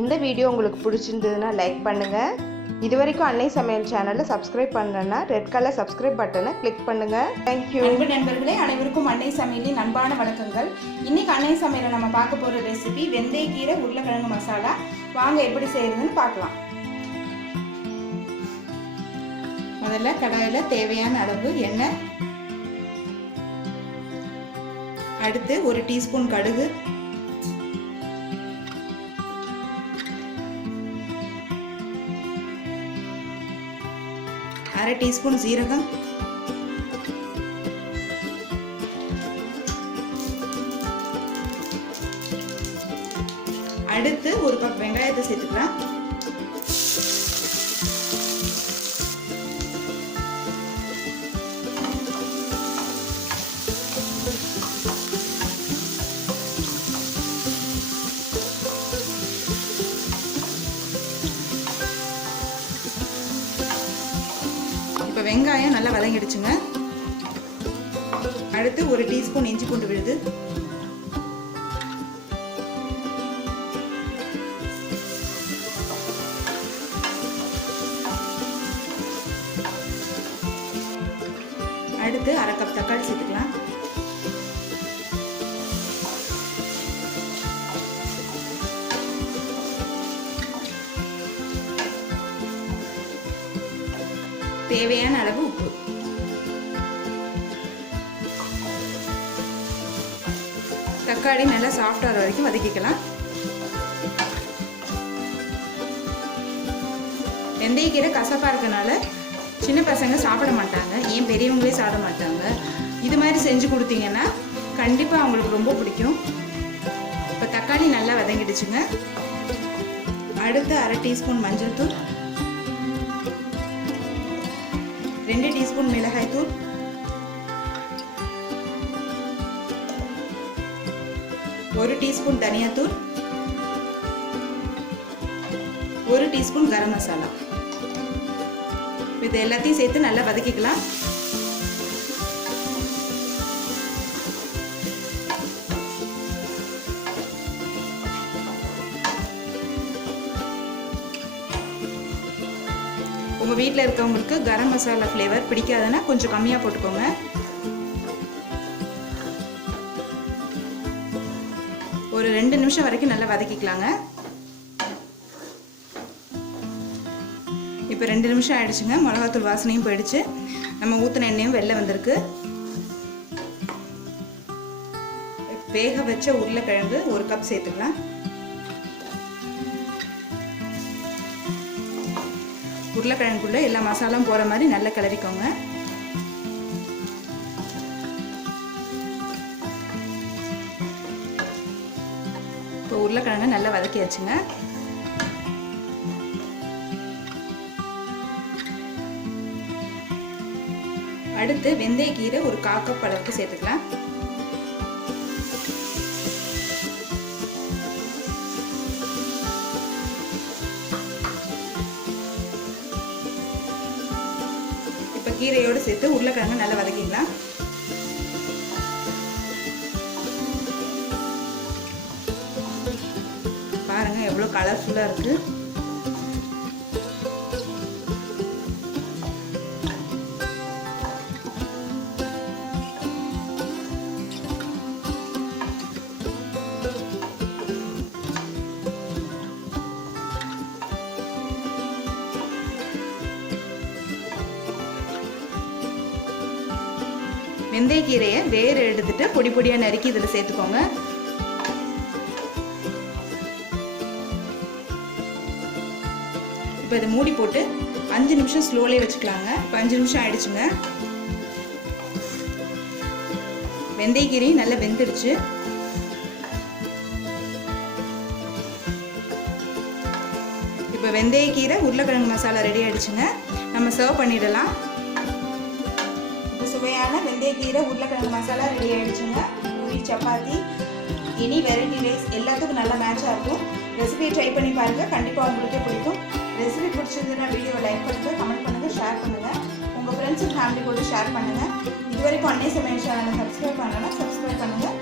இந்த வீடியோ உங்களுக்கு பிடிச்சிருந்ததுன்னா லைக் பண்ணுங்கள். இது வரைக்கும் அன்னை சமையல் சேனலை சப்ஸ்கிரைப் பண்ணலன்னா ரெட் கலர் சப்ஸ்கிரைப் பட்டனை கிளிக் பண்ணுங்கள். தேங்க்யூ. அன்பு நண்பர்களே, அனைவருக்கும் அன்னை சமையலின் அன்பான வணக்கங்கள். இன்னைக்கு அன்னை சமையலை நம்ம பார்க்க போகிற ரெசிபி வெந்தயக்கீரை உருளைக்கிழங்கு மசாலா. வாங்க எப்படி செய்யறதுன்னு பார்க்கலாம். முதல்ல கடாயில் தேவையான அளவு எண்ணெய், அடுத்து 1 டீஸ்பூன் கடுகு, அரை டீஸ்பூன் சீரகம், அடுத்து 1 கப் வெங்காயத்தை சேர்த்துக்கலாம். இப்போ வெங்காயம் நல்லா வதங்கிடுச்சுங்க. அடுத்து 1 டீஸ்பூன் இஞ்சி பூண்டு விழுது, அடுத்து அரை கப் தக்காளி சேர்த்துக்கலாம். தேவையான அளவு உப்பு. தக்காளி நல்லா சாஃப்ட் ஆகிற வரைக்கும் வதக்கிக்கலாம். வெந்தயக்கீரை கசப்பாக இருக்கனால சின்ன பசங்க சாப்பிட மாட்டாங்க, ஏன் பெரியவங்களே சாப்பிட மாட்டாங்க. இது மாதிரி செஞ்சு கொடுத்தீங்கன்னா கண்டிப்பாக அவங்களுக்கு ரொம்ப பிடிக்கும். இப்போ தக்காளி நல்லா வதங்கிடுச்சுங்க. அடுத்து அரை டீஸ்பூன் மஞ்சள் தூள், 2 டீஸ்பூன் மிளகாய் தூள், 1 டீஸ்பூன் தனியாத்தூள், 1 டீஸ்பூன் கரம் மசாலா. இது எல்லாத்தையும் சேர்த்து நல்லா வதக்கிக்கலாம். உங்கள் வீட்டில் இருக்கவங்களுக்கு கரம் மசாலா ஃப்ளேவர் பிடிக்காதுன்னா கொஞ்சம் கம்மியாக போட்டுக்கோங்க. ஒரு 2 நிமிஷம் வரைக்கும் நல்லா வதக்கிக்கலாங்க. இப்போ 2 நிமிஷம் ஆயிடுச்சுங்க. மிளகாத்தூள் வாசனையும் போயிடுச்சு. நம்ம ஊற்றின எண்ணெயும் வெளில வந்திருக்கு. வேக வச்ச உருளைக்கிழங்கு 1 கப் சேர்த்துக்கலாம். உருளைக்கிழங்குக்குள்ள எல்லா மசாலாவும் போகிற மாதிரி நல்லா கிளறிக்கோங்க. இப்போ உருளைக்கிழங்கு நல்லா வதக்கியாச்சுங்க. அடுத்து வெந்தயக்கீரை 1 1/4 கப் அளவுக்கு சேர்த்துக்கலாம். இப்போ கீரையோடு சேர்த்து உருளைக்கிழங்கு நல்லா வதக்கிக்கலாம். பாருங்க எவ்வளோ கலர்ஃபுல்லாக இருக்கு. வெந்தயக்கீரையை வேறு எடுத்துட்டு பொடி பொடியாக நறுக்கி இதில் சேர்த்துக்கோங்க. இப்போ இதை மூடி போட்டு 5 நிமிஷம் ஸ்லோலே வச்சுக்கலாங்க. இப்போ 5 நிமிஷம் ஆயிடுச்சுங்க. வெந்தயக்கீரையும் நல்லா வெந்துடுச்சு. இப்போ வெந்தயக்கீரை உருளைக்கிழங்கு மசாலா ரெடி ஆயிடுச்சுங்க. நம்ம சர்வ் பண்ணிடலாம். சுவையான வெந்தயக்கீரை உருளைக்கிழங்கு மசாலா ரெடி ஆயிடுச்சுங்க. Puri, chapati, any variety rice எல்லாத்துக்கும் நல்லா மேட்சாக இருக்கும். ரெசிபியை ட்ரை பண்ணி பாருங்கள், கண்டிப்பாக உங்களுக்கே பிடிக்கும். ரெசிபி பிடிச்சிருந்ததுன்னா வீடியோவை லைக் பண்ணுங்கள், கமெண்ட் பண்ணுங்கள், ஷேர் பண்ணுங்கள். உங்கள் ஃப்ரெண்ட்ஸ் அண்ட் ஃபேமிலி கூட ஷேர் பண்ணுங்கள். இது வரைக்கும் அன்னை சமையல் சேனலை சப்ஸ்கிரைப் பண்ணலன்னா சப்ஸ்கிரைப் பண்ணுங்கள்.